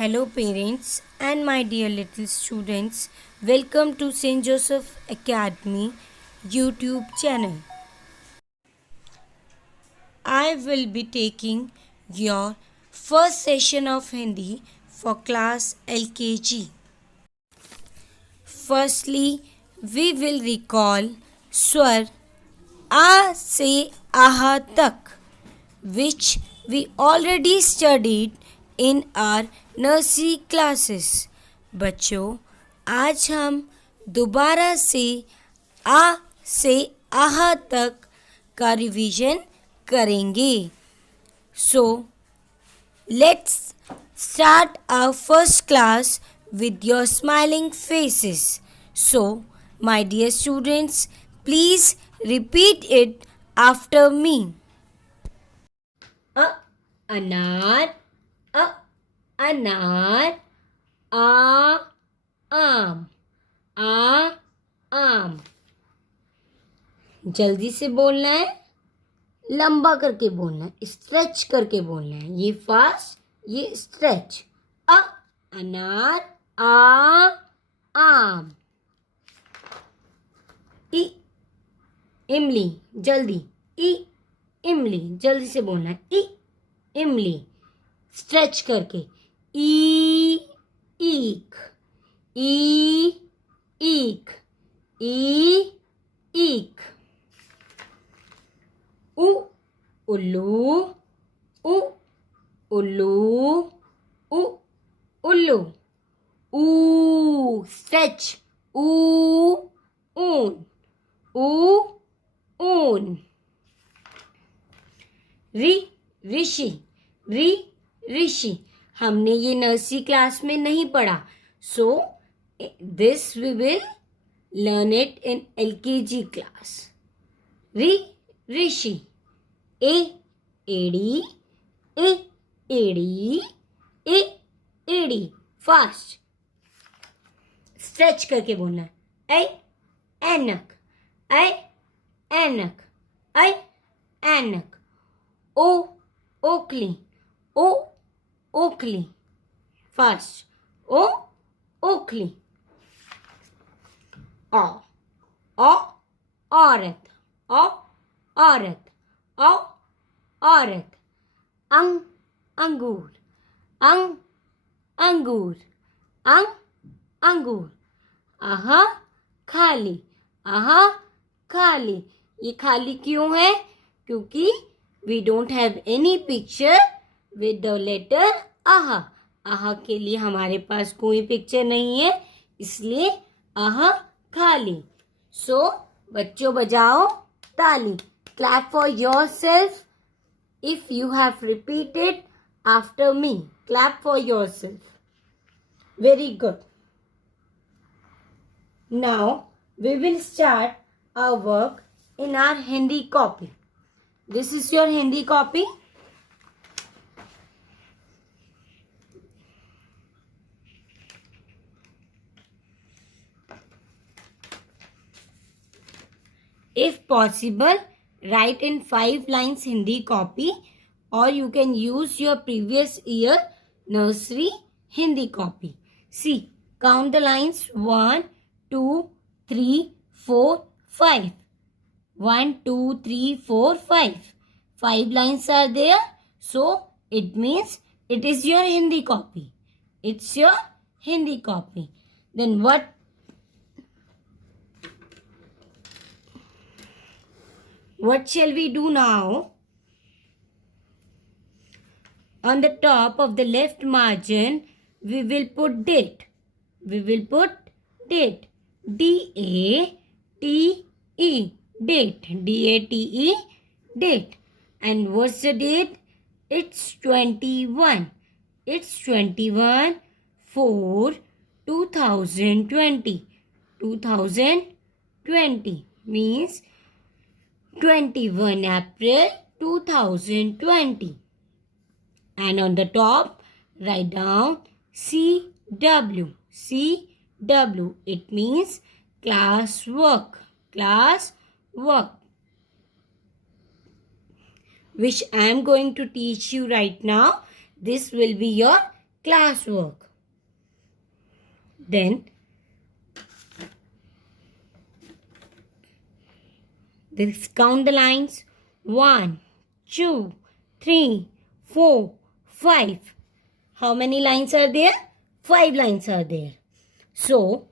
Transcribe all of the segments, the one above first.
Hello, parents and my dear little students. Welcome to St. Joseph Academy YouTube channel. I will be taking your first session of Hindi for class LKG. Firstly, we will recall Swar A se Aha Tak, which we already studied in our nursery classes. बच्चों, आज हम दोबारा से आ से आहा तक का revision करेंगे. So let's start our first class with your smiling faces. So, my dear students, please repeat it after me. Anar, अनार, आम, आम. जल्दी से बोलना है, लंबा करके बोलना है, स्ट्रेच करके बोलना है. ये फास्ट, ये स्ट्रेच. अनार, आम. इमली, जल्दी. इमली, जल्दी से बोलना है. इमली, स्ट्रेच करके. ईक, ईक, ईक. उल्लू, उल्लू, उल्लू. स्ट्रेच. ऊन, ऊन. ऋषि, ऋषि. हमने ये नर्सरी क्लास में नहीं पढ़ा. So this we will learn it in LKG class. Rishi. एड़ी, एड़ी. फास्ट, स्ट्रेच करके बोलना है. ऐनक, ऐनक, ऐनक. ओकली, ओकली. फास्ट, ओकली. औरत, औरत, औरत. अंगूर, अंगूर, अंगूर. खाली, खाली. ये खाली क्यों है? क्योंकि we don't have any picture with the letter aha. aha के लिए हमारे पास कोई पिक्चर नहीं है, इसलिए aha खाली. सो बच्चों, बजाओ ताली. Clap for yourself if you have repeated after me. Clap for yourself. Very good. Now we will start our work in our Hindi copy. This is your Hindi copy. If possible, write in 5 lines Hindi copy, or you can use your previous year nursery Hindi copy. See, count the lines. 1, 2, 3, 4, 5. 1, 2, 3, 4, 5. 5 lines are there. So, it means it is your Hindi copy. It's your Hindi copy. Then what shall we do now? On the top of the left margin, we will put date. We will put date. DATE. Date. DATE. Date. And what's the date? It's 21. It's 21 4 2020. 2020 means 21 April 2020. And on the top, write down CW. CW. It means class work. Class work. Which I am going to teach you right now. This will be your classwork. Then let's count the lines. 1, 2, 3, 4, 5. How many lines are there? 5 lines are there. So,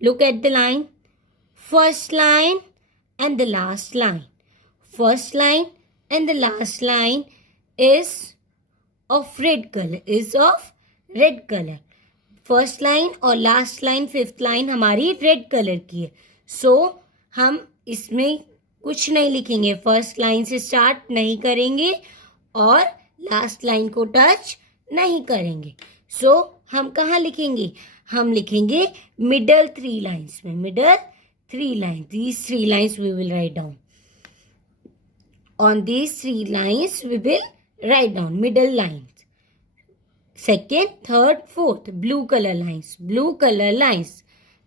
look at the line. First line and the last line. First line and the last line is of red color. First line और last line, fifth line हमारी red colour की है. सो हम इसमें कुछ नहीं लिखेंगे. First line से स्टार्ट नहीं करेंगे और लास्ट लाइन को टच नहीं करेंगे. सो हम कहाँ लिखेंगे? हम लिखेंगे मिडल 3 लाइन्स में. Middle 3 lines. These 3 lines we will write down. On these 3 lines we will write down middle lines. Second, third, fourth, blue color lines. Blue color lines.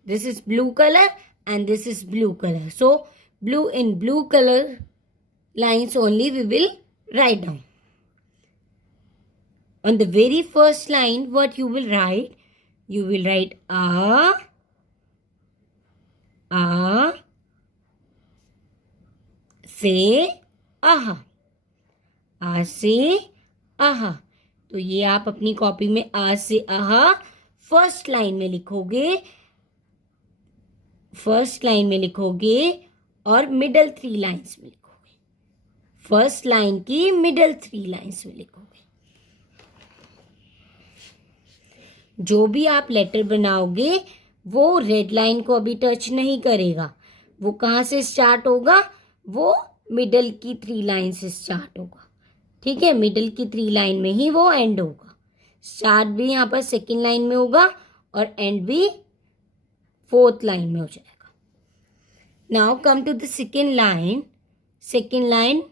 This is blue color and this is blue color. So, blue color lines only we will write down. On the very first line, what you will write? You will write A, से आहा. आ से आहा. तो ये आप अपनी copy में आ से आहा फर्स्ट लाइन में लिखोगे और मिडल 3 लाइन्स में लिखोगे. फर्स्ट लाइन की मिडल 3 लाइन्स में लिखोगे. जो भी आप लेटर बनाओगे वो रेड लाइन को अभी टच नहीं करेगा. वो कहाँ से स्टार्ट होगा? वो मिडल की 3 लाइन से स्टार्ट होगा. ठीक है, मिडल की 3 लाइन में ही वो एंड होगा. स्टार्ट भी यहाँ पर सेकेंड लाइन में होगा और एंड भी 4th लाइन में हो जाएगा. Now come to the second line. Second line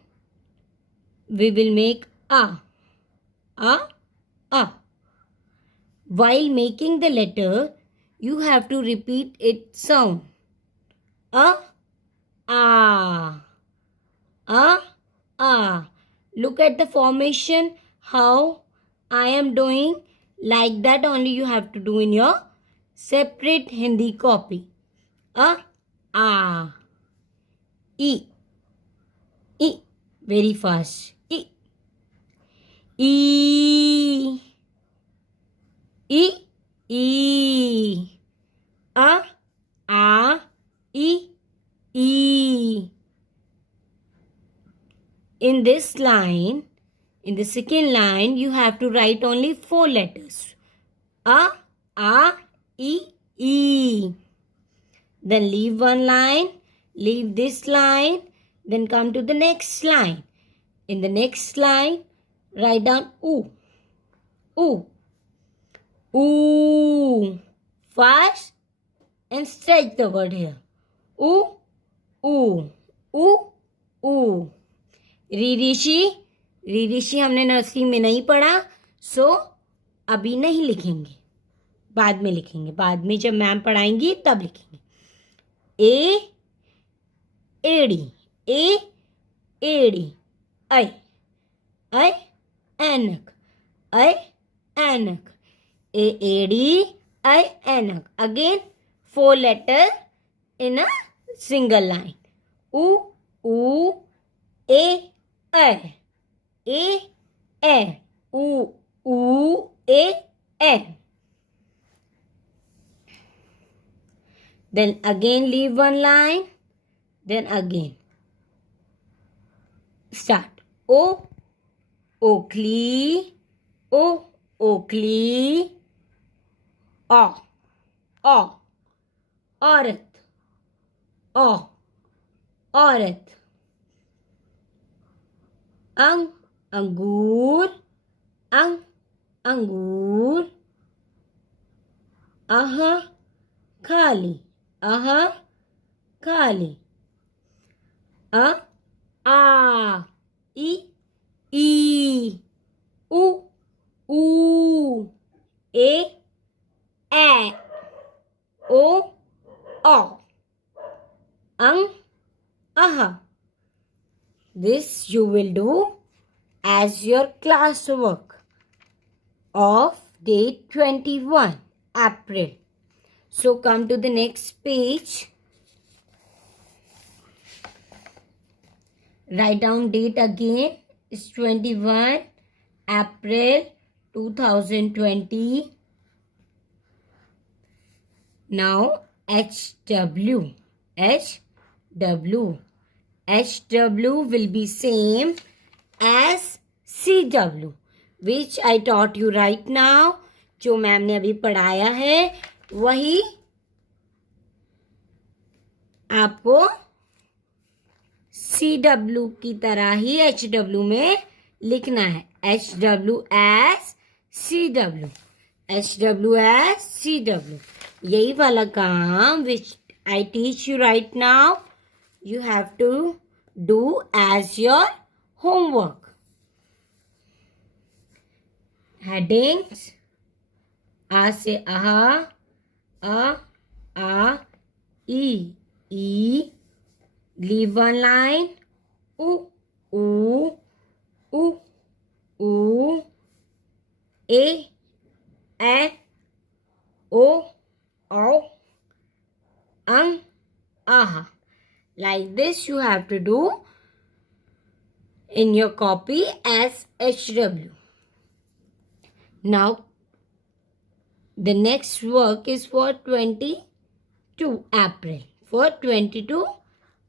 we will make a. While making the letter, you have to repeat its sound. Look at the formation, how I am doing. Like that only you have to do in your separate Hindi copy. E. Very fast. E. In this line, in the second line, you have to write only 4 letters. E. Then leave one line, leave this line, then come to the next line. In the next line, write down oo. Fast and stretch the word here. ऋषि हमने nursery में नहीं पढ़ा, सो अभी नहीं लिखेंगे, बाद में लिखेंगे. बाद में जब मैम पढ़ाएंगी तब लिखेंगे. एड़ी. ऐनक. ऐनक. Again 4 letters in a single line. A. Then again leave one line. Then again start. Oakley. औरत. अंगूर. खाली. ई. ऊ. ए. O. This you will do as your classwork of date 21 April. So come to the next page. Write down date again. It's 21 April 2020. Now HW. HW will be same as CW, which I taught you right now. जो ma'am ने अभी पढ़ाया है वही आपको CW की तरह ही HW में लिखना है. HW as CW. HW as CW. यही वाला काम which I teach you right now, you have to do as your homework. Headings. A से aha, a, e. Leave one line. U, a, o, aha. Like this you have to do in your copy as HW. Now, the next work is for 22 April. For 22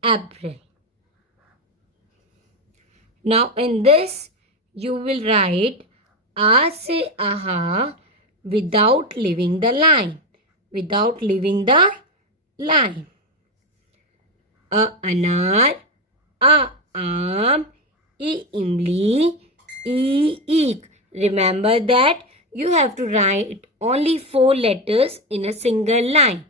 April. Now, in this, you will write A se aha without leaving the line. Without leaving the line. A anar, a aam, e imli, e eek. Remember that you have to write only 4 letters in a single line.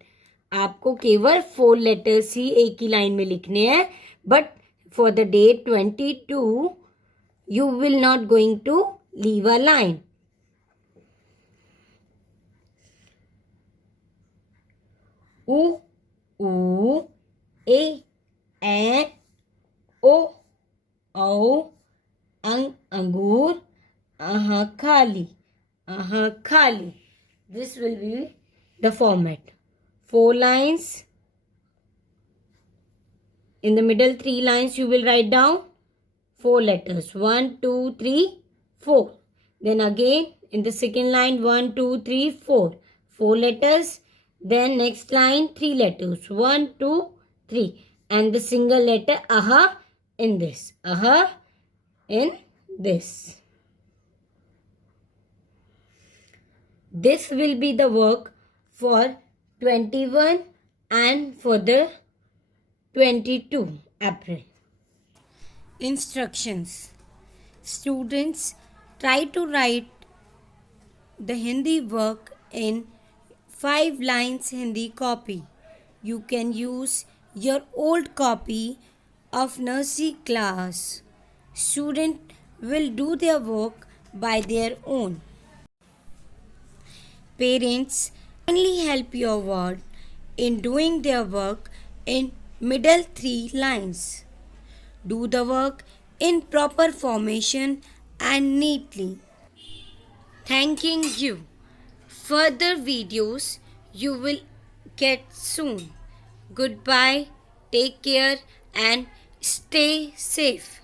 आपको केवल 4 letters ही एक ही line में लिखने हैं. But for the date 22, you will not going to leave a line. U, a, an, o, angur, khali. This will be the format. 4 lines. In the middle 3 lines you will write down 4 letters. 1, 2, 3, 4. Then again in the second line 1, 2, 3, 4. 4 letters. Then next line 3 letters. 1, 2, 3. And the single letter aha in this. Aha in this. This will be the work for 21 and for the 22 April. Instructions. Students, try to write the Hindi work in 5 lines Hindi copy. You can use your old copy of nursery class. Student will do their work by their own. Parents kindly help your ward in doing their work in middle 3 lines. Do the work in proper formation and neatly. Thanking you. Further videos you will get soon. Goodbye, take care and stay safe.